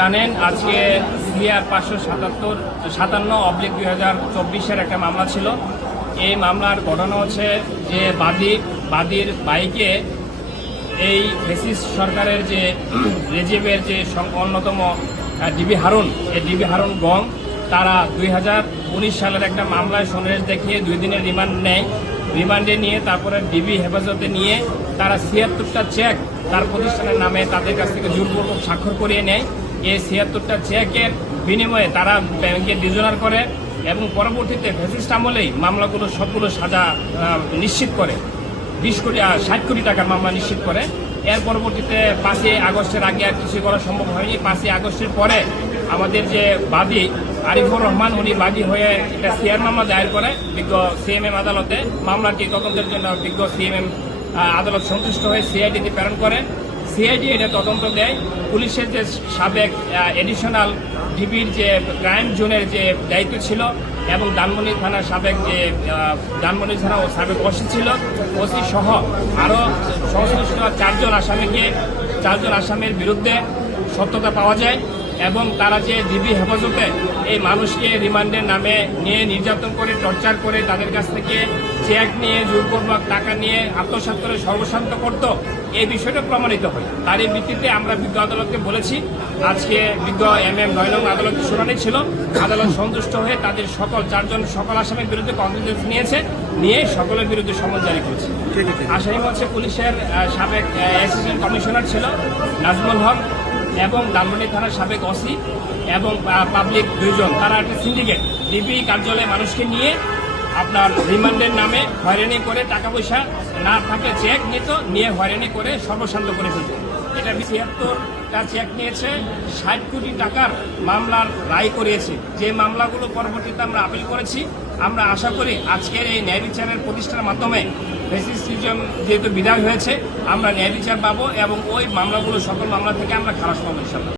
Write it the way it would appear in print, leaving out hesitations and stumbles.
জানেন আজকে সিআর 557/57/2024 একটা মামলা ছিল। এই মামলার ঘটনা হচ্ছে যে বাদীর বাইকে এই ফ্যাসিস্ট সরকারের যে রেজিমের যে অন্যতম ডিবি হারুন, এই ডিবি হারুন গং তারা 2019 সালের একটা মামলায় সন্দেশ দেখিয়ে 2 দিনের রিমান্ড নেয়। রিমান্ডে নিয়ে তারপরে ডিবি হেফাজতে নিয়ে তারা 76টা চেক তার প্রতিষ্ঠানের নামে তাদের কাছ থেকে জোরপূর্বক স্বাক্ষর করিয়ে নেয়। এই 76টা চেকের বিনিময়ে তারা ব্যাংকে ডিজোনার করে এবং পরবর্তীতে ফ্যাসিস্ট আমলেই মামলাগুলো সবগুলো সাজা নিশ্চিত করে 60 কোটি টাকার মামলা নিশ্চিত করে। এর পরবর্তীতে 5ই আগস্টের আগে আর কিছু করা সম্ভব হয়নি। 5ই আগস্টের পরে আমাদের যে বাদী আরিফুর রহমান উনি বাদী হয়ে একটা সিআর মামলা দায়ের করে বিজ্ঞ সিএমএম আদালতে। মামলাটি তদন্তের জন্য বিজ্ঞ সিএমএম আদালত সন্তুষ্ট হয়ে সিআইডিতে প্রেরণ করে। সিআইডি এটা তদন্ত দেয়। পুলিশের যে সাবেক এডিশনাল ডিবির যে ক্রাইম জোনের যে দায়িত্ব ছিল এবং ধানমন্ডি থানার সাবেক যে ধানমন্ডি থানা ও সাবেক ওসি ছিল, ওসি সহ আরও সংশ্লিষ্ট 4জন আসামির বিরুদ্ধে সত্যতা পাওয়া যায় এবং তারা যে ডিবি হেফাজতে এই মানুষকে রিমান্ডের নামে নিয়ে নির্যাতন করে টর্চার করে তাদের কাছ থেকে চেক নিয়ে জোরপূর্বক টাকা নিয়ে আত্মসাৎ করে সর্বশান্ত করত, এই বিষয়টা প্রমাণিত হয়। তারই ভিত্তিতে আমরা বিজ্ঞ আদালতকে বলেছি। আজকে বিজ্ঞ MM 9 নং আদালত শুনানি ছিল। আদালত সন্তুষ্ট হয়ে তাদের সকল আসামির বিরুদ্ধে কগনিজেন্স নিয়ে সকলের বিরুদ্ধে সমন জারি করেছে। আসামি হচ্ছে পুলিশের সাবেক অ্যাসিস্ট্যান্ট কমিশনার ছিল নাজমুল হক এবং ধানমন্ডি থানার সাবেক ওসি এবং পাবলিক 2 জন। তারা একটা সিন্ডিকেট ডিবি কার্যালয়ে মানুষকে নিয়ে আপনার রিমান্ডের নামে হয়রানি করে টাকা পয়সা না থাকলে চেক নিয়ে হয়রানি করে সর্বশান্ত করে ফেলত। এটা 76টা চেক নিয়েছে, 60 কোটি টাকার মামলার রায় করিয়েছে। যে মামলাগুলো পরবর্তীতে আমরা আপিল করেছি। আমরা আশা করি আজকের এই ন্যায় বিচারের প্রতিষ্ঠানের মাধ্যমে ফ্যাসিস্টিজম যেহেতু বিদায় হয়েছে, আমরা ন্যায় বিচার পাবো এবং ওই মামলাগুলো সকল মামলা থেকে আমরা খালাস পাবো ইনশাআল্লাহ।